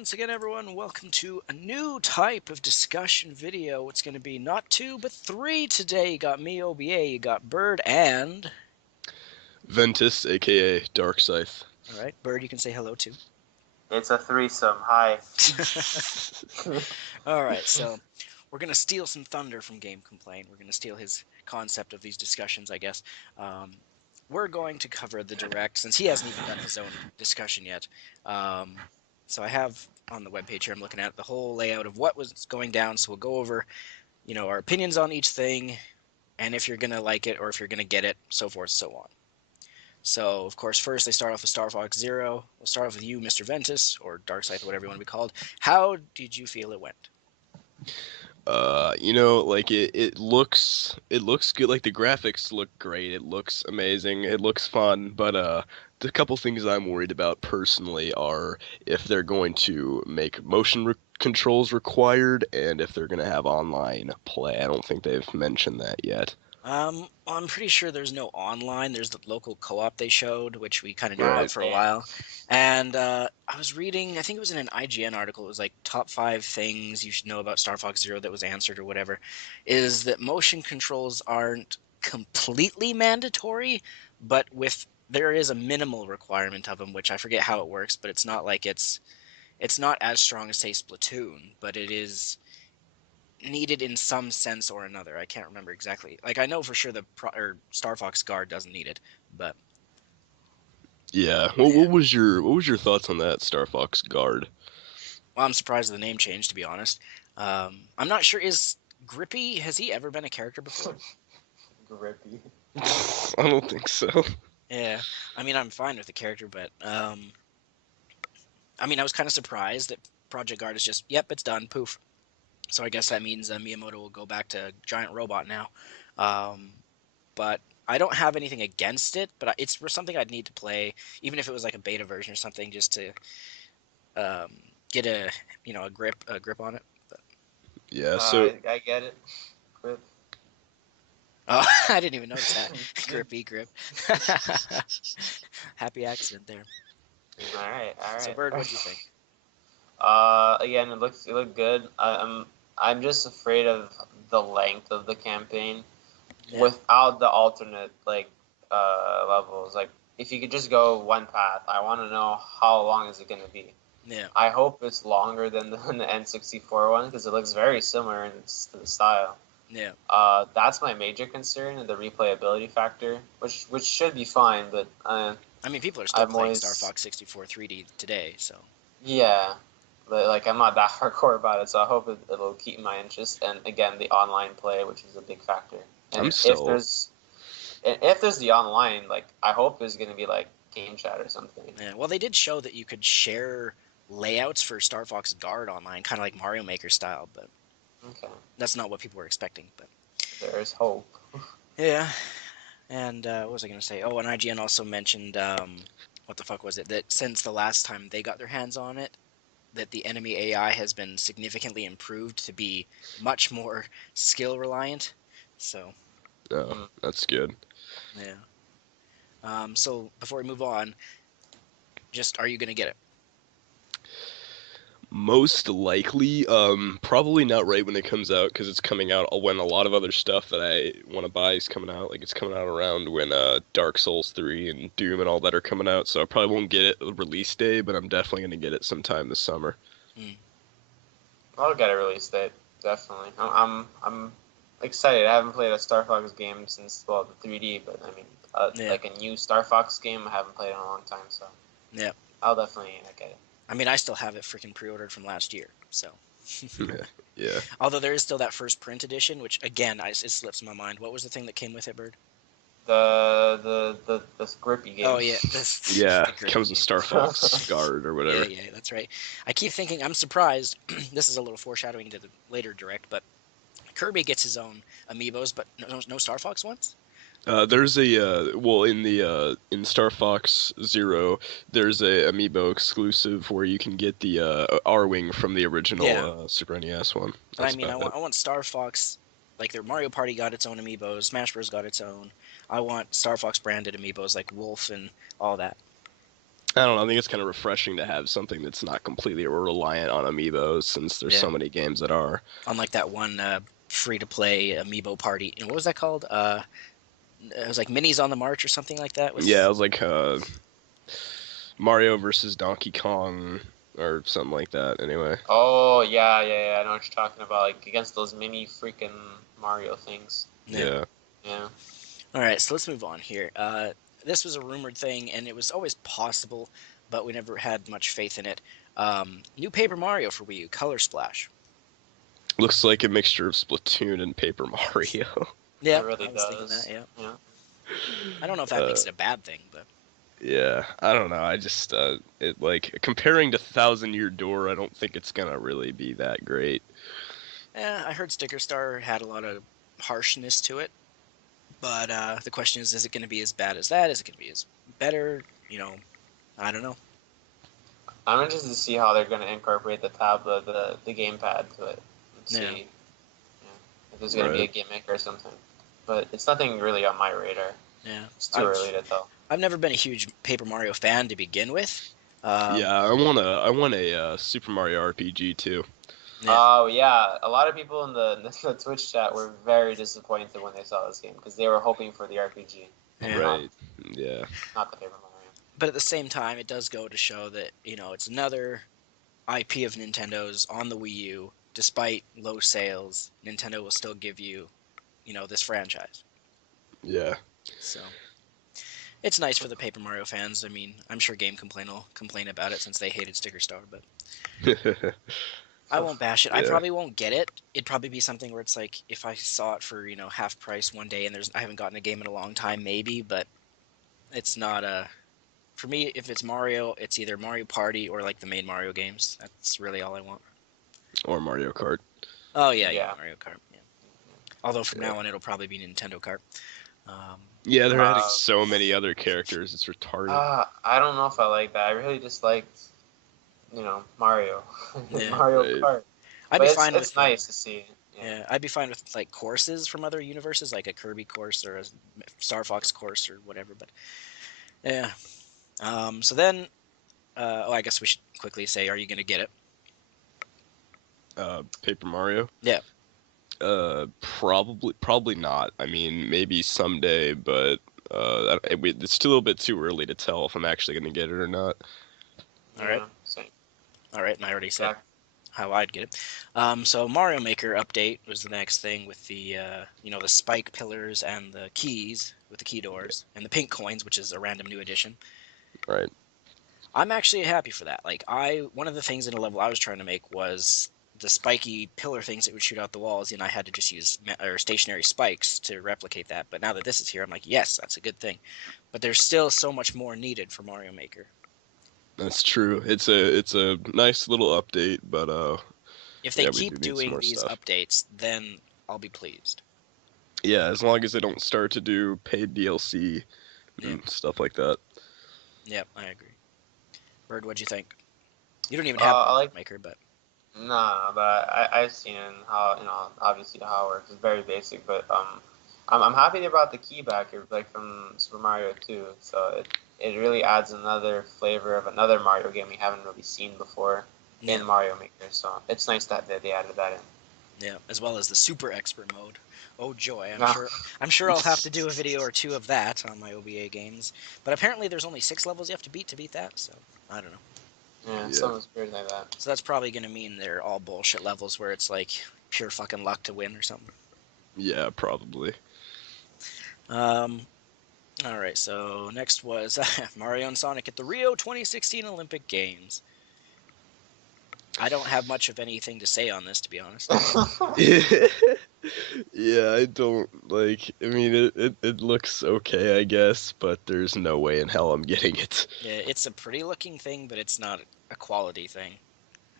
once again, everyone, welcome to a new type of discussion video. It's going to be not 2, but 3 today. You got me, OBA, you got Bird, and... Ventus, aka Darkscythe. Alright, Bird, you can say hello, too. It's a threesome. Hi. Alright, so we're going to steal some thunder from Game Complaint. We're going to steal his concept of these discussions, I guess. We're going to cover the Direct, since he hasn't even done his own discussion yet. So I have on the webpage here, I'm looking at the whole layout of what was going down, so we'll go over, our opinions on each thing, and if you're going to like it or if you're going to get it, so forth, so on. So, of course, first they start off with Star Fox Zero. We'll start off with you, Mr. Ventus, or Darkscythe, whatever you want to be called. How did you feel it went? It looks good. Like, the graphics look great. It looks amazing. It looks fun. But the couple things I'm worried about personally are if they're going to make motion controls required and if they're going to have online play. I don't think they've mentioned that yet. I'm pretty sure there's no online. There's the local co-op they showed, which we kind of knew about for a while. And I was reading, I think it was in an IGN article, it was like top 5 things you should know about Star Fox Zero that was answered or whatever, is that motion controls aren't completely mandatory, but there is a minimal requirement of them, which I forget how it works, but it's not like it's not as strong as, say, Splatoon, but it is needed in some sense or another. I can't remember exactly. Like, I know for sure Star Fox Guard doesn't need it, but yeah. Well, what was your thoughts on that Star Fox Guard? Well, I'm surprised the name changed, to be honest. I'm not sure. Is Grippy, has he ever been a character before? Grippy. I don't think so. Yeah, I mean, I'm fine with the character, but I was kind of surprised that Project Guard is just, yep, it's done, poof. So I guess that means Miyamoto will go back to giant robot now. But I don't have anything against it, but it's something I'd need to play, even if it was like a beta version or something, just to get a grip on it. But... Yeah, so I get it. Grip. Oh, I didn't even notice that. Grippy grip. Happy accident there. All right. So, Bird, what do you think? Again, it looked good. I'm just afraid of the length of the campaign without the alternate levels. Like, if you could just go one path, I want to know how long is it going to be. Yeah. I hope it's longer than the N64 one because it looks very similar in the style. Yeah. That's my major concern, the replayability factor, which should be fine, but I mean, people are still playing Star Fox 64 3D today, so. Yeah, but like I'm not that hardcore about it, so I hope it'll keep my interest. And again, the online play, which is a big factor. And if there's the online, like I hope there's gonna be like game chat or something. Yeah. Well, they did show that you could share layouts for Star Fox Guard online, kind of like Mario Maker style, but. Okay. That's not what people were expecting, but... There's hope. Yeah. And, what was I going to say? Oh, and IGN also mentioned, what the fuck was it? That since the last time they got their hands on it, that the enemy AI has been significantly improved to be much more skill-reliant, so... Oh, that's good. Yeah. So, before we move on, are you going to get it? Most likely, probably not right when it comes out, because it's coming out when a lot of other stuff that I want to buy is coming out. Like, it's coming out around when Dark Souls 3 and Doom and all that are coming out, so I probably won't get it release day, but I'm definitely going to get it sometime this summer. I'll get a release date, definitely. I'm excited. I haven't played a Star Fox game since, the 3D, but I mean, like a new Star Fox game I haven't played in a long time, so yeah, I'll definitely get it. I mean, I still have it freaking pre-ordered from last year, so. Yeah. Although there is still that first print edition, which, again, it slips my mind. What was the thing that came with it, Bird? The grippy game. Oh, yeah. Yeah, it comes with Star Fox Guard or whatever. Yeah, that's right. I keep thinking, I'm surprised, this is a little foreshadowing to the later Direct, but Kirby gets his own amiibos, but no Star Fox ones? There's in Star Fox Zero, there's a amiibo exclusive where you can get the R-Wing from the original Super NES one. But I mean, I want Star Fox, like their Mario Party got its own amiibos, Smash Bros got its own. I want Star Fox branded amiibos like Wolf and all that. I don't know. I think it's kind of refreshing to have something that's not completely reliant on amiibos, since there's so many games that are. Unlike that one free-to-play amiibo party. And what was that called? It was like Minis on the March or something like that. Yeah, it was like Mario versus Donkey Kong or something like that. Anyway. Oh yeah, yeah, yeah. I know what you're talking about. Like against those mini freaking Mario things. Yeah. Yeah. All right, so let's move on here. This was a rumored thing, and it was always possible, but we never had much faith in it. New Paper Mario for Wii U, Color Splash. Looks like a mixture of Splatoon and Paper Mario. Yeah, It really I was thinking does. that, yeah. Yeah. I don't know if that makes it a bad thing, but Yeah, I don't know. I just it like comparing to Thousand Year Door, I don't think it's gonna really be that great. yeah, I heard Sticker Star had a lot of harshness to it. But the question is it going to be as bad as that? Is it going to be as better? You know, I don't know. I'm interested to see how they're going to incorporate the tablet, the gamepad to it. And see if there's going to be a gimmick or something. But it's nothing really on my radar. Yeah, It's too early to tell. I've never been a huge Paper Mario fan to begin with. Yeah, I want a Super Mario RPG too. Yeah. Oh yeah, a lot of people in the Twitch chat were very disappointed when they saw this game because they were hoping for the RPG. Yeah. Right. Yeah. Not the Paper Mario. But at the same time, it does go to show that, you know, it's another IP of Nintendo's on the Wii U. Despite low sales, Nintendo will still give you, you know, this franchise. Yeah. So it's nice for the Paper Mario fans. I mean, I'm sure Game Complain will complain about it since they hated Sticker Star, but I won't bash it. I probably won't get it. It'd probably be something where it's like if I saw it for, you know, half price one day and I haven't gotten a game in a long time, maybe, but it's not a. For me, if it's Mario, it's either Mario Party or like the main Mario games. That's really all I want. Or Mario Kart. Oh yeah, Mario Kart. Yeah. Although from now on it'll probably be Nintendo Kart. Yeah, they're adding so many other characters. It's retarded. I don't know if I like that. I really just liked, you know, Mario. Yeah. Mario Kart. I'd be fine with. It's nice to see. Yeah, I'd be fine with like courses from other universes, like a Kirby course or a Star Fox course or whatever. But yeah. So then, I guess we should quickly say, are you going to get it? Paper Mario? Yeah. Probably not. I mean, maybe someday, but it's still a little bit too early to tell if I'm actually going to get it or not. All right. All right, and I already said how I'd get it. So Mario Maker update was the next thing with the you know, the spike pillars and the keys with the key doors and the pink coins, which is a random new addition. Right. I'm actually happy for that. Like one of the things in a level I was trying to make was the spiky pillar things that would shoot out the walls, and I had to just use stationary spikes to replicate that. But now that this is here, I'm like, yes, that's a good thing. But there's still so much more needed for Mario Maker. That's true. It's a nice little update, but if they keep doing these updates, then I'll be pleased. Yeah, as long as they don't start to do paid DLC and stuff like that. Yep, I agree. Bird, what'd you think? You don't even have Mario Maker, but nah, but I've seen how, you know, obviously how it works. It's very basic, but I'm happy they brought the key back, like from Super Mario 2. So it really adds another flavor of another Mario game we haven't really seen before in Mario Maker. So it's nice that they added that in. Yeah, as well as the Super Expert mode. Oh joy! I'm sure I'll have to do a video or two of that on my OBA games. But apparently, there's only 6 levels you have to beat that. So I don't know. Yeah, something weird like that. So that's probably going to mean they're all bullshit levels where it's like pure fucking luck to win or something. Yeah, probably. Alright, so next was Mario and Sonic at the Rio 2016 Olympic Games. I don't have much of anything to say on this, to be honest. Yeah, I don't like. I mean, it looks okay, I guess, but there's no way in hell I'm getting it. Yeah, it's a pretty looking thing, but it's not a quality thing.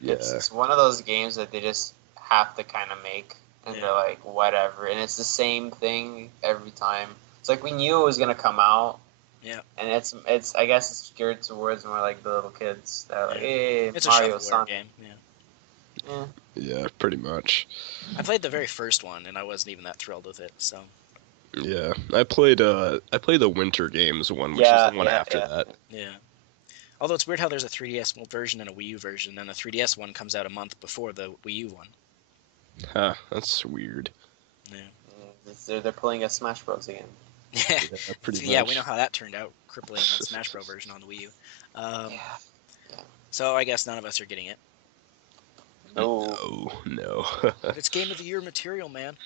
Yeah, it's one of those games that they just have to kind of make, and they're like, whatever, and it's the same thing every time. It's like we knew it was gonna come out. Yeah. And it's I guess it's geared towards more like the little kids that are like, hey, it's Mario, a shovelware Sonic game. Yeah. Yeah, pretty much. I played the very first one, and I wasn't even that thrilled with it. So. Yeah, I played the Winter Games one, which is the one after that. Yeah. Although it's weird how there's a 3DS version and a Wii U version, and the 3DS one comes out a month before the Wii U one. Huh, that's weird. Yeah. They're pulling a Smash Bros again. Yeah, pretty yeah, much. we know how that turned out, crippling that Smash Bros version on the Wii U. Yeah. So I guess none of us are getting it. No. No. But it's Game of the Year material, man.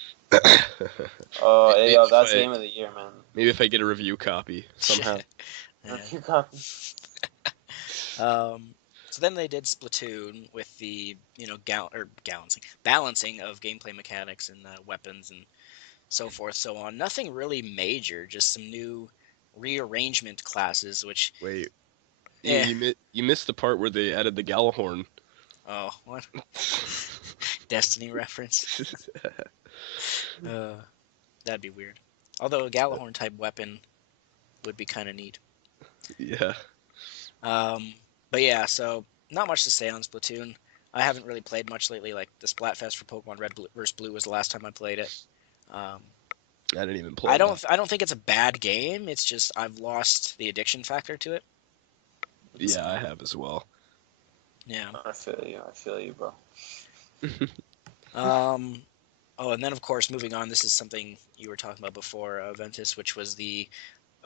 Oh, Maybe yo, if that's I- Game of the Year, man. Maybe if I get a review copy somehow. Yeah. Review copy. So then they did Splatoon with the balancing of gameplay mechanics and weapons and so forth, so on. Nothing really major, just some new rearrangement classes, which Wait, Yeah. you missed the part where they added the Galahorn. oh, what Destiny reference? That'd be weird. Although a Galahorn type weapon would be kind of neat. Yeah. But yeah, so not much to say on Splatoon. I haven't really played much lately. Like the Splatfest for Pokemon Red vs. Blue was the last time I played it. I didn't even play. I don't think it's a bad game. It's just I've lost the addiction factor to it. Yeah, I have as well. Yeah. I feel you, bro. Oh, and then of course, moving on. This is something you were talking about before, Ventus, which was the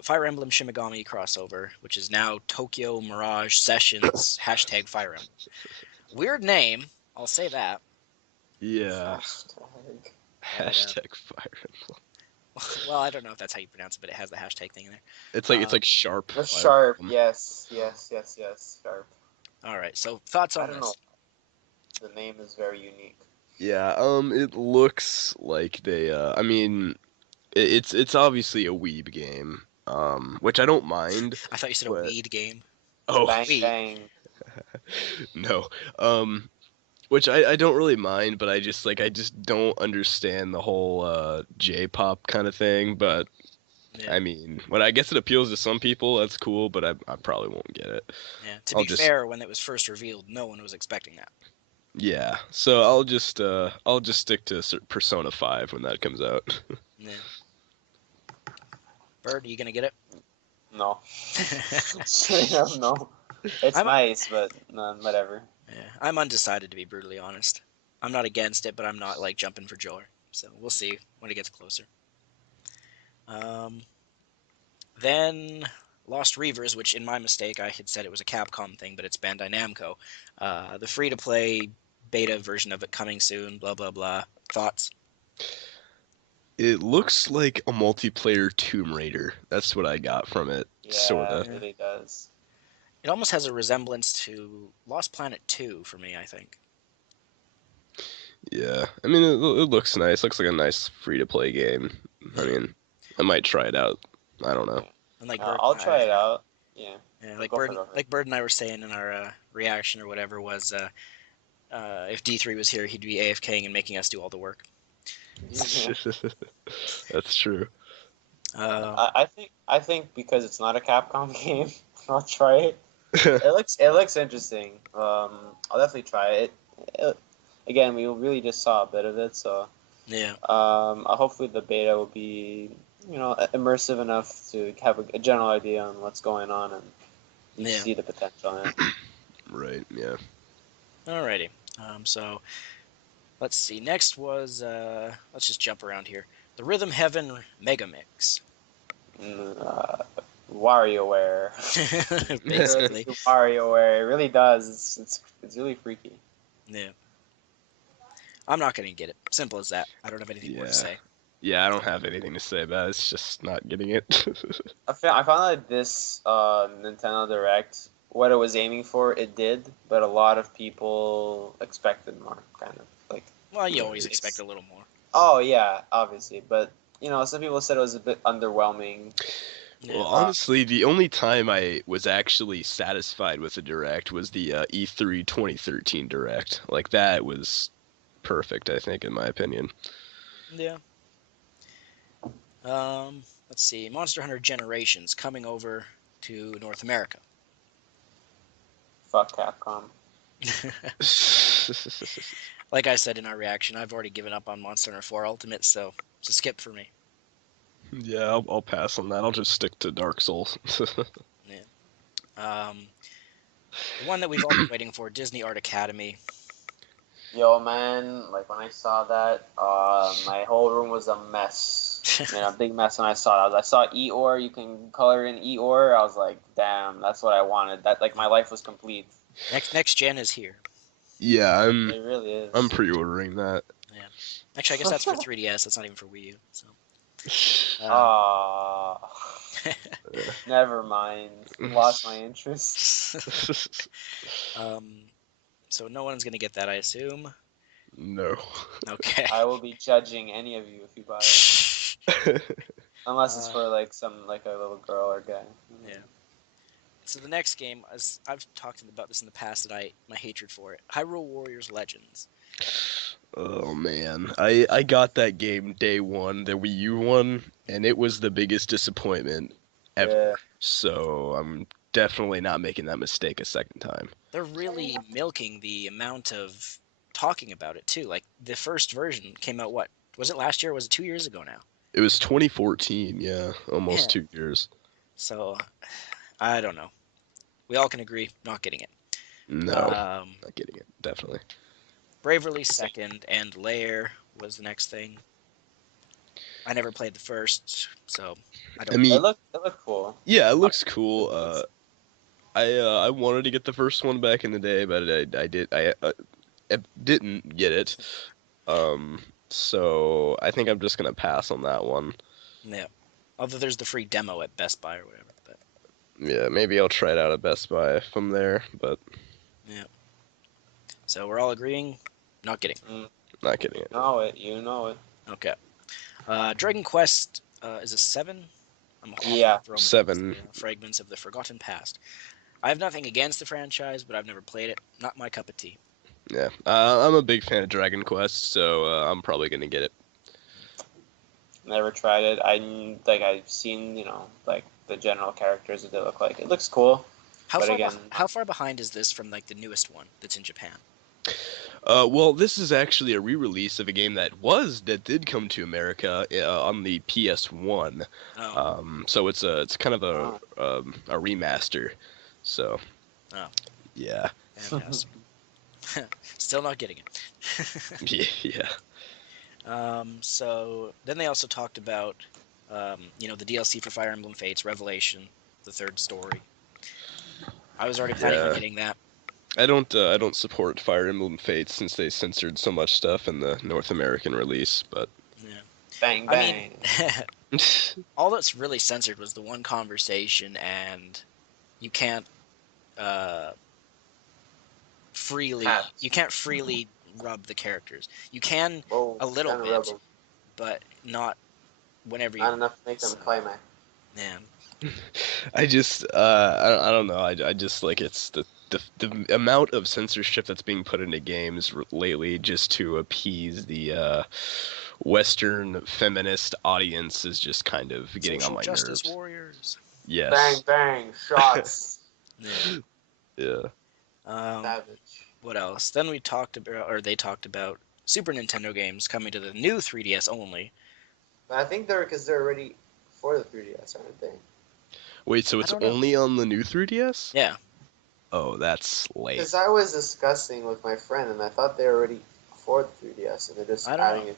Fire Emblem Shimigami crossover, which is now Tokyo Mirage Sessions #Fire Emblem. Weird name, I'll say that. Yeah. Hashtag. Fire Emblem. Well, I don't know if that's how you pronounce it, but it has the hashtag thing in there. It's like sharp. The Fire sharp, Emblem. yes, sharp. All right, so thoughts I on don't this? know. The name is very unique. Yeah. It looks like they. I mean, it's obviously a weeb game. Which I don't mind. I thought you said a but- weed game. Oh Bang Wii. bang. no. Which I don't really mind, but I just don't understand the whole J-pop kind of thing. But Yeah. I mean, I guess it appeals to some people. That's cool, but I probably won't get it. Yeah. To I'll be just- fair, when it was first revealed, no one was expecting that. Yeah. So I'll just stick to Persona 5 when that comes out. Yeah. Bird, are you gonna get it? No. Straight up, no. It's nice, but whatever. Yeah, I'm undecided, to be brutally honest. I'm not against it, but I'm not like jumping for joy. So we'll see when it gets closer. Then Lost Reavers, which in my mistake I had said it was a Capcom thing, but it's Bandai Namco. The free-to-play beta version of it coming soon. Blah blah blah. Thoughts? It looks like a multiplayer Tomb Raider. That's what I got from it. Yeah, Sorta. it really does. It almost has a resemblance to Lost Planet 2 for me, I think. Yeah. I mean, it looks nice. Looks like a nice free-to-play game. I mean, I might try it out. I don't know. And like I'll try it out. Yeah. Yeah, like Go for Bird, it, go for it. like Bird and I were saying in our reaction or whatever was, if D3 was here, he'd be AFKing and making us do all the work. That's true. I think because it's not a Capcom game, I'll try it. It looks interesting. I'll definitely try it. Again, we really just saw a bit of it, so Yeah. hopefully the beta will be immersive enough to have a general idea on what's going on and you Yeah. see the potential in it. Right, yeah. Alrighty. So let's see. Next was let's just jump around here. The Rhythm Heaven Mega Mix. WarioWare. Basically. WarioWare. It really does. It's really freaky. Yeah. I'm not gonna get it. Simple as that. I don't have anything more to Yeah. say. Yeah, I don't have anything to say about it. It's just not getting it. I found like this Nintendo Direct, what it was aiming for, it did, but a lot of people expected more, kind of like. Well, you always It's- expect a little more. Oh yeah, obviously, but some people said it was a bit underwhelming. Yeah. Well, honestly, the only time I was actually satisfied with the Direct was the E3 2013 Direct. Like, that was perfect, I think, in my opinion. Yeah. Let's see. Monster Hunter Generations coming over to North America. Fuck Capcom. Like I said in our reaction, I've already given up on Monster Hunter 4 Ultimate, so it's a skip for me. Yeah, I'll pass on that. I'll just stick to Dark Souls. The one that we've all been waiting for, Disney Art Academy. Yo, man, like when I saw that, my whole room was a mess. Man, a big mess when I saw it. I saw Eeyore. You can color in Eeyore. I was like, damn, that's what I wanted. That like my life was complete. Next gen is here. Yeah, It really is. I'm pre-ordering that. Yeah. Actually, I guess that's for 3DS. That's not even for Wii U. So. Never mind. Lost my interest. So no one's gonna get that, I assume. No. Okay. I will be judging any of you if you buy it, unless it's for like a little girl or guy. Yeah. So the next game, as I've talked about this in the past, that my hatred for it, Hyrule Warriors Legends. Oh man, I got that game day one, the Wii U one, and it was the biggest disappointment ever. Yeah. So I'm definitely not making that mistake a second time. They're really milking the amount of talking about it too. Like the first version came out, what was it, last year? Or was it 2 years ago now? It was 2014, yeah, almost Yeah. 2 years. So I don't know. We all can agree, not getting it. No, not getting it, definitely. Bravely second, and Lair was the next thing. I never played the first, so I don't. I mean, It looked cool. yeah, it looks cool. I wanted to get the first one back in the day, but I didn't get it. So I think I'm just gonna pass on that one. Yeah. Although there's the free demo at Best Buy or whatever. But Yeah, maybe I'll try it out at Best Buy from there, but yeah. So we're all agreeing, not getting. not getting it. You know it. Okay. Dragon Quest is a 7. I'm Yeah. 7. Fragments of the Forgotten Past. I have nothing against the franchise, but I've never played it. Not my cup of tea. Yeah, I'm a big fan of Dragon Quest, so I'm probably gonna get it. Never tried it. I've seen like the general characters that they look like. It looks cool. How far behind is this from like the newest one that's in Japan? Well, this is actually a re-release of a game that did come to America on the PS1. Oh. So it's kind of a remaster. So. Oh. Yeah. Fantastic. Still not getting it. Yeah. So then they also talked about, the DLC for Fire Emblem Fates Revelation, the third story. I was already planning on getting that. I don't support Fire Emblem Fates since they censored so much stuff in the North American release, but yeah. Bang bang. I mean, all that's really censored was the one conversation, and you can't freely rub the characters. You can a little bit, but not whenever you. Not enough to make them climax. Yeah. I just I don't know. I just like it's the amount of censorship that's being put into games lately just to appease the Western feminist audience is just kind of getting on my justice nerves. Warriors. Yes. Bang bang shots. Yeah. Savage. What else? Then they talked about Super Nintendo games coming to the new 3DS only. But I think they're already for the 3DS, aren't they? Wait, so it's only on the new 3DS? Yeah. Oh, that's late. Because I was discussing with my friend, and I thought they were already for the 3DS, and they're just adding it.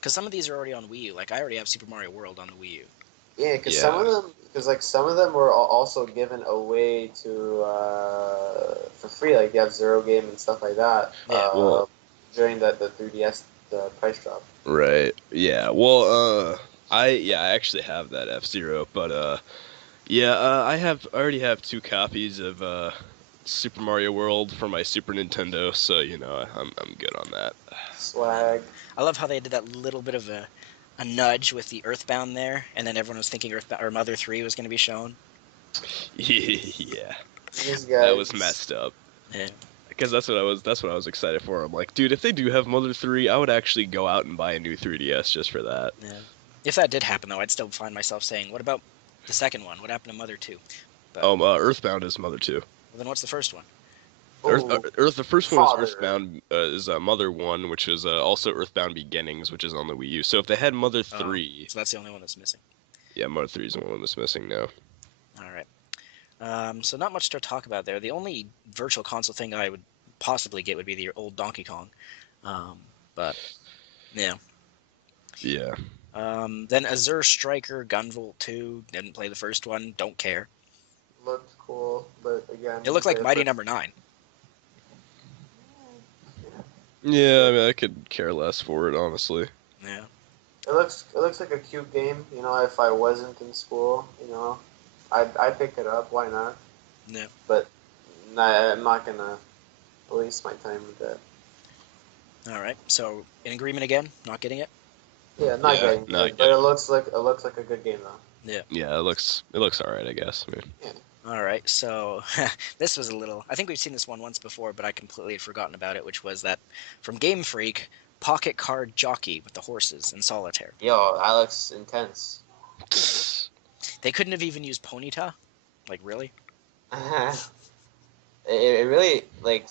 Because some of these are already on Wii U. Like, I already have Super Mario World on the Wii U. Yeah, because some of them were also given away to for free. Like the F-Zero game and stuff like that. Yeah. During the 3DS price drop. Right. Yeah. Well, I actually have that F-Zero, but I already have 2 copies of Super Mario World for my Super Nintendo, so I'm good on that. Swag. I love how they did that little bit of a nudge with the Earthbound there, and then everyone was thinking Mother 3 was going to be shown. Yeah. These guys. That was messed up. Yeah. Because that's what I was excited for. I'm like, dude, if they do have Mother 3, I would actually go out and buy a new 3DS just for that. Yeah. If that did happen, though, I'd still find myself saying, what about the second one? What happened to Mother 2? But, Earthbound is Mother 2. Well, then what's the first one? The first one is Earthbound, is Mother 1, which is also Earthbound Beginnings, which is on the Wii U. So if they had Mother 3... so that's the only one that's missing. Yeah, Mother 3 is the one that's missing now. Alright. So not much to talk about there. The only virtual console thing I would possibly get would be the old Donkey Kong. But yeah. Yeah. Then Azure Striker Gunvolt 2. Didn't play the first one. Don't care. Looked cool, but again, It looked like Mighty Number 9. Yeah, I mean, I could care less for it, honestly. Yeah. It looks like a cute game. You know, if I wasn't in school, you know, I'd pick it up. Why not? Yeah. But I'm not gonna waste my time with that. All right. So in agreement again. Not getting it. Yeah, not Yeah, getting not it, but it looks like a good game though. Yeah. Yeah, it looks alright, I guess. I mean, All right. So this was a little. I think we've seen this one once before, but I completely had forgotten about it. Which was that from Game Freak, Pocket Card Jockey with the horses in solitaire. Yo, that looks intense. They couldn't have even used Ponyta. Like really? It really like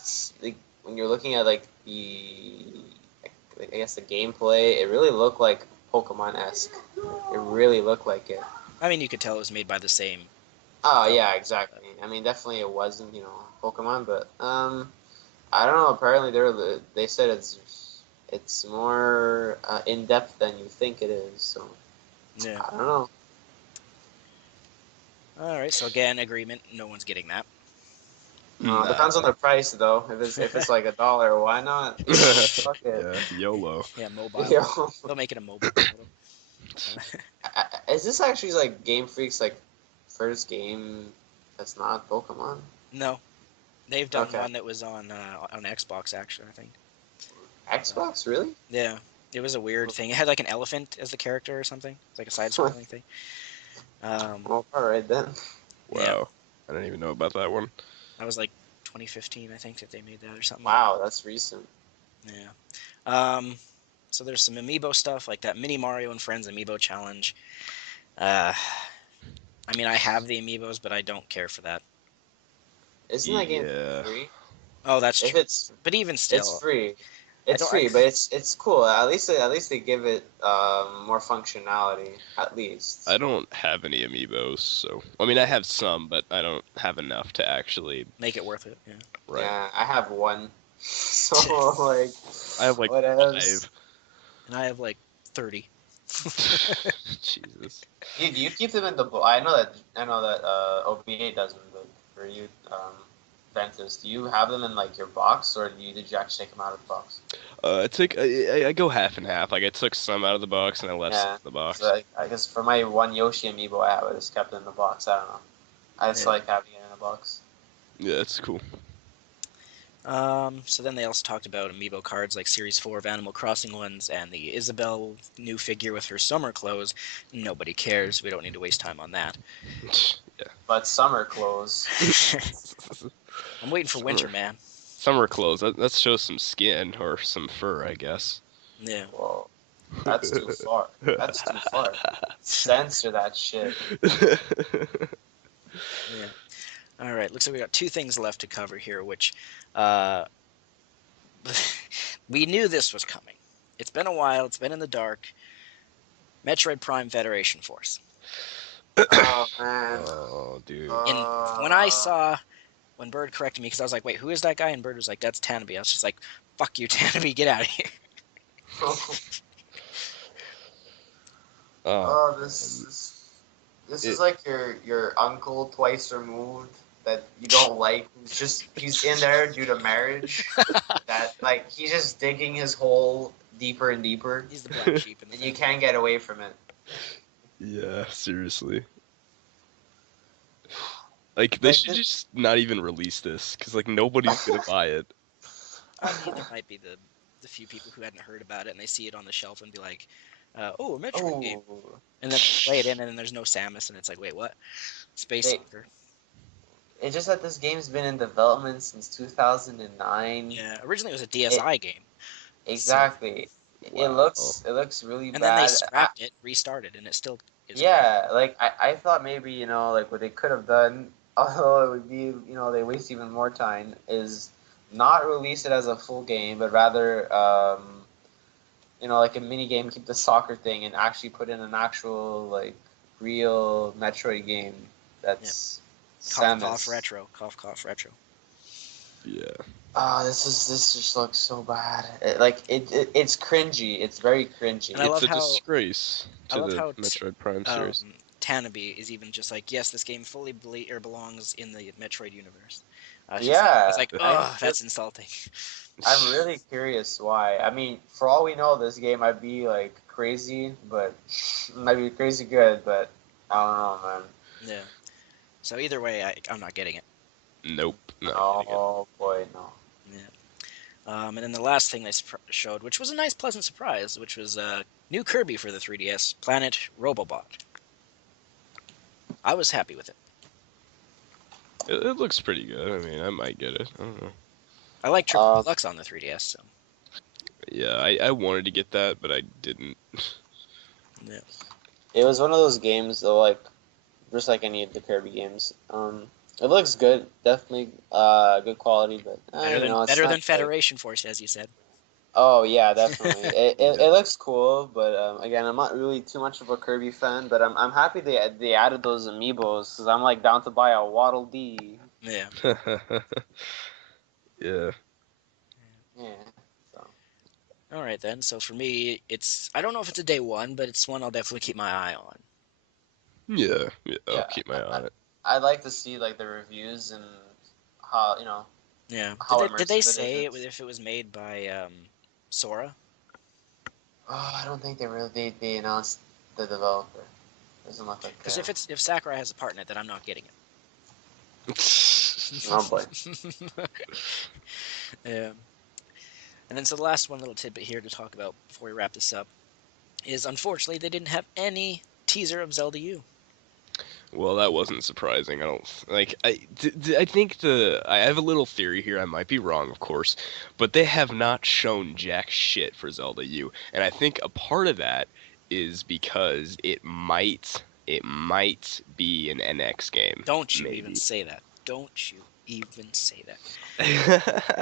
when you're looking at like I guess the gameplay, it really looked like Pokemon-esque. It really looked like it. I mean, you could tell it was made by the same. Oh yeah, exactly. I mean, definitely it wasn't, you know, Pokemon, but I don't know. Apparently they said it's more in depth than you think it is. So Yeah. I don't know. All right. So again, agreement. No one's getting that. Depends on the price though. If it's like $1, why not? Fuck it. yeah, YOLO. Yeah, mobile. Yo. They'll make it a mobile title. Is this actually like Game Freak's like first game that's not Pokemon? No, they've done Okay. one that was on Xbox actually. I think. Xbox, really? Yeah, it was a weird thing. It had like an elephant as the character or something. It's like a side-scrolling thing. Well, all right then. Wow. Yeah. I didn't even know about that one. That was like 2015, I think, that they made that or something. Wow, that's recent. Yeah. So there's some amiibo stuff like that Mini Mario and Friends amiibo challenge. I mean, I have the amiibos, but I don't care for that. Isn't that game Yeah. free? Oh, that's If true. it's But even still, it's free. I It's don't- free, but it's cool. At least they give it more functionality. At least. I don't have any amiibos, so I mean I have some, but I don't have enough to actually make it worth it. Yeah. right. Yeah, I have one. So like, I have like what else? 5. And I have like 30. Jesus. Do you keep them in the box? I know that OBA doesn't, but for you, Ventus, do you have them in like your box, or did you actually take them out of the box? I go half and half. Like I took some out of the box and I left some in the box. So I guess for my one Yoshi amiibo I have, I just kept it in the box. I don't know. I just like having it in the box. Yeah, it's cool. So then they also talked about amiibo cards like Series 4 of Animal Crossing ones and the Isabelle new figure with her summer clothes. Nobody cares. We don't need to waste time on that. Yeah. But summer clothes. I'm waiting for winter, man. Summer clothes. That shows some skin or some fur, I guess. Yeah. Whoa, that's too far. That's too far. Censor that shit. Yeah. All right. Looks like we got two things left to cover here, which we knew this was coming. It's been a while. It's been in the dark. Metroid Prime Federation Force. Oh man. Oh, dude. When Bird corrected me, because I was like, wait, who is that guy? And Bird was like, that's Tanabe. I was just like, fuck you, Tanabe, get out of here. Oh, this is like your uncle twice removed that you don't like. He's in there due to marriage. That like he's just digging his hole deeper and deeper. He's the black sheep in the and you can't get away from it. Yeah, seriously. Like they should just not even release this, cause like nobody's gonna buy it. I mean, there might be the few people who hadn't heard about it and they see it on the shelf and be like, oh, a Metroid game. And then play it in and then there's no Samus and it's like, wait, what? Space Soccer. It's just that this game's been in development since 2009. Yeah, originally it was a DSi game. Exactly. Wow. It looks really And bad. then they scrapped it, restarted, and it still is. Yeah, like I thought maybe, like what they could have done, although it would be, they waste even more time, is not release it as a full game, but rather, like a mini game, keep the soccer thing, and actually put in an actual, like, real Metroid game that's Cough cough Samus. retro. Cough cough retro. Yeah. This just looks so bad. It's cringy. It's very cringy. And I It's love a how disgrace I to love the how Metroid Prime series. Tanabe is even just like, yes, this game fully belongs in the Metroid universe. It's Yeah, like, oh, that's insulting. I'm really curious why. I mean, for all we know, this game might be like crazy, but might be crazy good. But I don't know, man. Yeah. So either way, I'm not getting it. Nope, not getting it. Oh boy, no. Yeah. And then the last thing they showed, which was a nice, pleasant surprise, which was new Kirby for the 3DS, Planet Robobot. I was happy with it. It looks pretty good. I mean, I might get it. I don't know. I like Triple Deluxe on the 3DS, so. Yeah, I wanted to get that, but I didn't. Yeah. It was one of those games, though, like just like any of the Kirby games. It looks good, definitely good quality, but it's Better not than Federation Force, as you said. Oh yeah, definitely. It Yeah. looks cool, but again, I'm not really too much of a Kirby fan. But I'm happy they added those amiibos because I'm like down to buy a Waddle Dee. Yeah. Yeah. Yeah. So. All right then. So for me, I don't know if it's a day one, but it's one I'll definitely keep my eye on. Yeah. I'll Yeah, keep my eye on it. I'd like to see like the reviews and how Yeah. how Did they immersive it say is. if it was made by Sora? Oh, I don't think they announced the developer. Doesn't look like. Because if Sakurai has a part in it, then I'm not getting it. Oh boy. Yeah. And then so the last one little tidbit here to talk about before we wrap this up is unfortunately they didn't have any teaser of Zelda U. Well, that wasn't surprising. I don't like. I think I have a little theory here. I might be wrong, of course, but they have not shown jack shit for Zelda U, and I think a part of that is because it might be an NX game. Don't you even maybe. say that. Don't you even say that.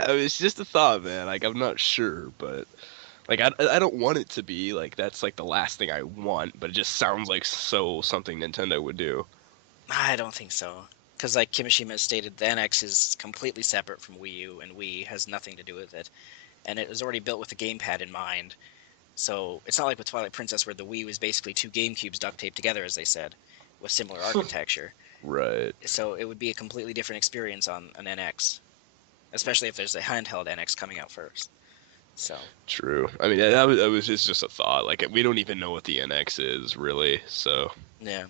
It's just a thought, man. Like I'm not sure, but like I don't want it to be like that's like the last thing I want, but it just sounds like something Nintendo would do. I don't think so. Because like Kimishima stated, the NX is completely separate from Wii U, and Wii has nothing to do with it. And it was already built with the gamepad in mind. So it's not like with Twilight Princess where the Wii was basically two GameCubes duct taped together, as they said, with similar architecture. Right. So it would be a completely different experience on an NX, especially if there's a handheld NX coming out first. So True. I mean, that was just a thought. Like we don't even know what the NX is really. So yeah,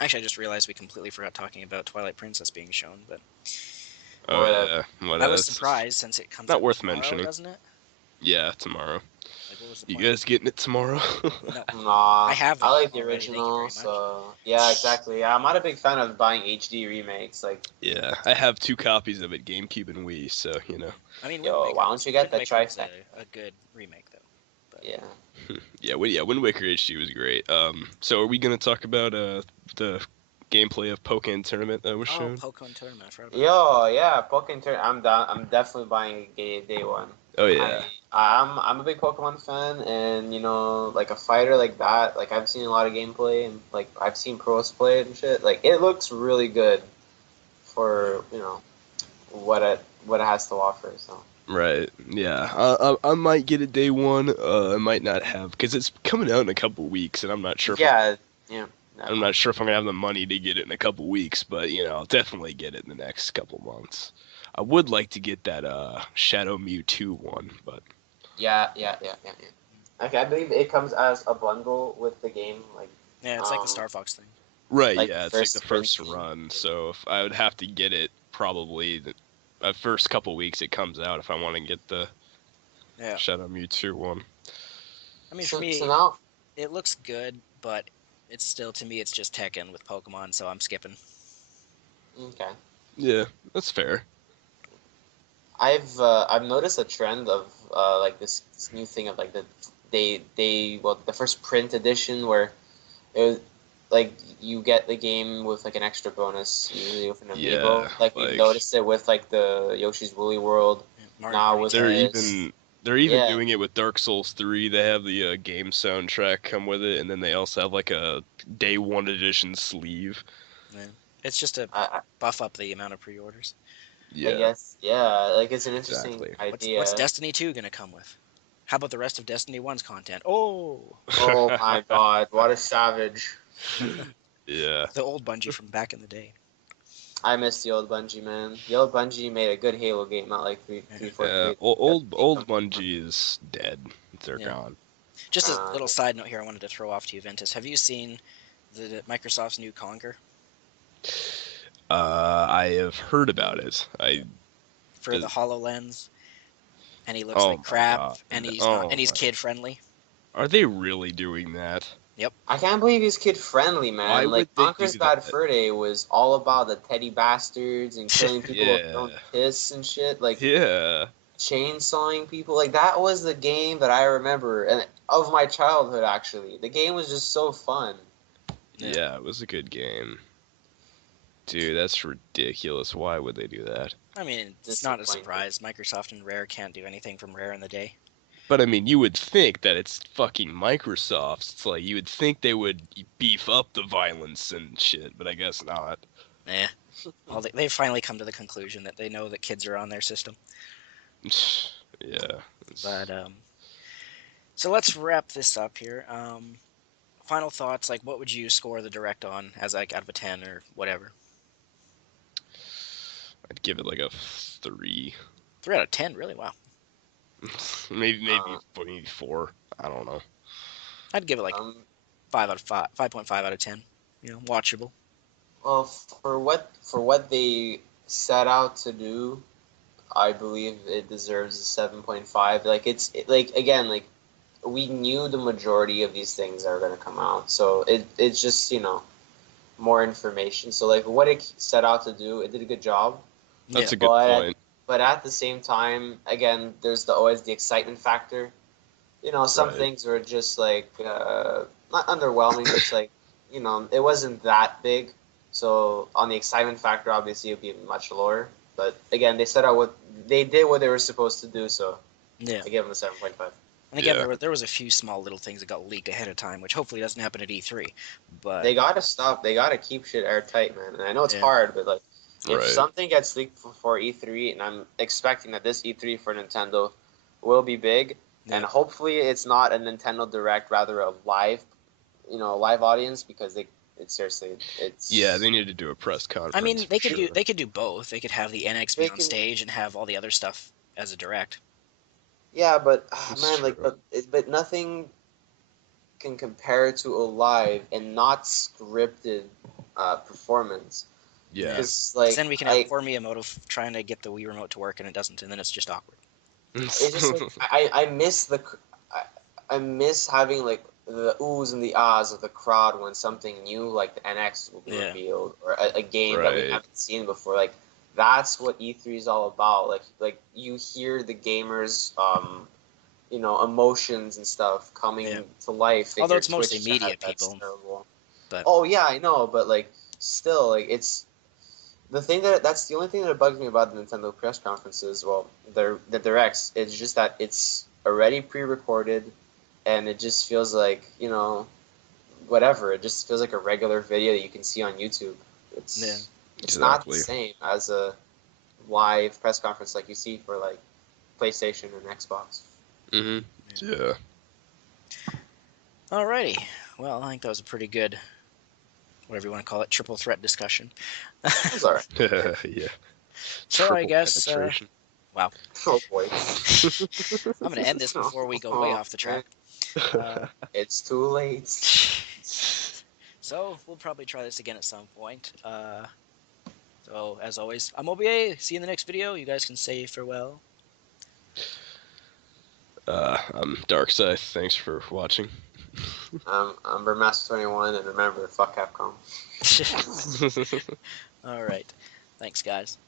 actually, I just realized we completely forgot talking about Twilight Princess being shown, but oh yeah, well, I was that's surprised since it comes not out worth tomorrow, mentioning. doesn't it? Yeah, tomorrow. Like, what was the You point? guys getting it tomorrow? No, Nah, I have I it like the already. Thank you very original, much. so yeah, exactly. Yeah, I'm not a big fan of buying HD remakes. Like, Yeah, I have 2 copies of it, GameCube and Wii. So I mean, yo, why don't you get the Wind Waker was trifecta? a good remake, though. But Yeah. Wind Waker HD was great. So are we gonna talk about the gameplay of Pokken Tournament that was shown? Pokemon Tournament, I forgot about Yo, yeah, Pokemon Turn. I'm down. I'm definitely buying a day one. Oh yeah. I'm a big Pokemon fan, and like a fighter like that. Like I've seen a lot of gameplay, and like I've seen pros play it and shit. Like it looks really good for what it has to offer. So. Right. Yeah. I might get it day one. I might not have because it's coming out in a couple weeks, and I'm not sure. Yeah. Yeah. I'm not sure if I'm gonna have the money to get it in a couple weeks, but I'll definitely get it in the next couple months. I would like to get that Shadow Mewtwo one, but Yeah. Okay, I believe it comes as a bundle with the game. Like. yeah, it's like the Star Fox thing. right, Like yeah, it's first like the first sprint. run. So if I would have to get it probably the first couple weeks it comes out if I want to get the Shadow Mewtwo one. I mean, for me, so now, it looks good, but it's still, to me, it's just Tekken with Pokemon, so I'm skipping. okay. Yeah, that's fair. I've noticed a trend of like this new thing of like the first print edition where it was like you get the game with like an extra bonus usually with an amiibo. Yeah, Like we've noticed it with like the Yoshi's Woolly World. Now with they're this. even doing it with Dark Souls 3. They have the game soundtrack come with it, and then they also have like a day one edition sleeve. Yeah. It's just to I buff up the amount of pre-orders. I Yeah, guess, yeah, like it's an interesting exactly. What's idea. Destiny 2 gonna come with? How about the rest of Destiny 1's content? Oh, Oh my god, what a savage. Yeah. the old Bungie from back in the day. I miss the old Bungie, man. The old Bungie made a good Halo game out like Yeah. 4 Yeah, years. old Bungie is dead. They're Yeah. gone. Just a little side note here I wanted to throw off to you, Ventus. Have you seen the Microsoft's new Conquer I have heard about it. for the Does, HoloLens? And he looks like oh my crap, god. and he's not, Oh and he's my. kid friendly. Are they really doing that? Yep. I can't believe he's kid friendly, Why man. Like would they Conker's do Bad that? Fur Day was all about the teddy bastards and killing people with their Yeah. own piss and shit. Like Yeah. chainsawing people. Like that was the game that I remember and of my childhood actually. The game was just so fun. Yeah. Yeah, it was a good game. Dude, that's ridiculous. Why would they do that? I mean, it's not a Disappointing. surprise. Microsoft and Rare can't do anything from Rare in the day. But I mean, you would think that it's fucking Microsoft. It's like you would think they would beef up the violence and shit, but I guess not. Eh. Well, they've finally come to the conclusion that they know that kids are on their system. Yeah. But so let's wrap this up here. Final thoughts, like what would you score the direct on as like out of a 10 or whatever? I'd give it like a 3. 3 out of 10, really? Wow. maybe 4. I don't know. I'd give it like 5 out of 5, 5.5 out of 10. You know, watchable. Well, for what they set out to do, I believe it deserves a 7.5. Like like again, like we knew the majority of these things are going to come out, so it's just more information. So like what it set out to do, it did a good job. That's Yeah. a good point. But at the same time, again, there's always the excitement factor. Some Right. things were just like not underwhelming, but it's like it wasn't that big. So on the excitement factor, obviously it would be much lower. But again, they did what they were supposed to do. So Yeah. I give them a 7.5. And again, Yeah. there was a few small little things that got leaked ahead of time, which hopefully doesn't happen at E3. But They gotta stop. They gotta keep shit airtight, man. And I know it's Yeah. hard, but like if Right. something gets leaked before E3, and I'm expecting that this E3 for Nintendo will be big, and Yeah. hopefully it's not a Nintendo Direct, rather a live, live audience, because it's Yeah, they need to do a press conference. I mean, they for sure. they could do both. They could have the NX be They on can- stage and have all the other stuff as a direct. Yeah, but It's man, like, true. but nothing can compare to a live and not scripted performance. Yeah. Because 'Cause like then we can have poor Miyamoto trying to get the Wii remote to work and it doesn't, and then it's just awkward. it's just like I miss I miss having like the oohs and the ahs of the crowd when something new like the NX will be Yeah. revealed, or a game that we Right. haven't seen before. Like that's what E3 is all about. Like you hear the gamers emotions and stuff coming Yeah. to life. in Although your it's mostly Twitch media chat. That's people. terrible. But Oh yeah, I know, but like still, like it's that's the only thing that bugs me about the Nintendo press conferences. Well, the directs. It's just that it's already pre-recorded, and it just feels like whatever. It just feels like a regular video that you can see on YouTube. It's Yeah. it's not the Exactly. same as a live press conference like you see for like PlayStation and Xbox. Mhm. Yeah. alrighty. Well, I think that was a pretty good, whatever you want to call it, triple threat discussion. It's alright. Yeah. So I Triple guess, penetration. wow. Oh boy. I'm gonna end this before we go way off the track. It's too late. So we'll probably try this again at some point. So as always, I'm OBA. See you in the next video. You guys can say farewell. I'm Darkscythe. Thanks for watching. I'm Burmaster21, and remember, fuck Capcom. All right. Thanks, guys.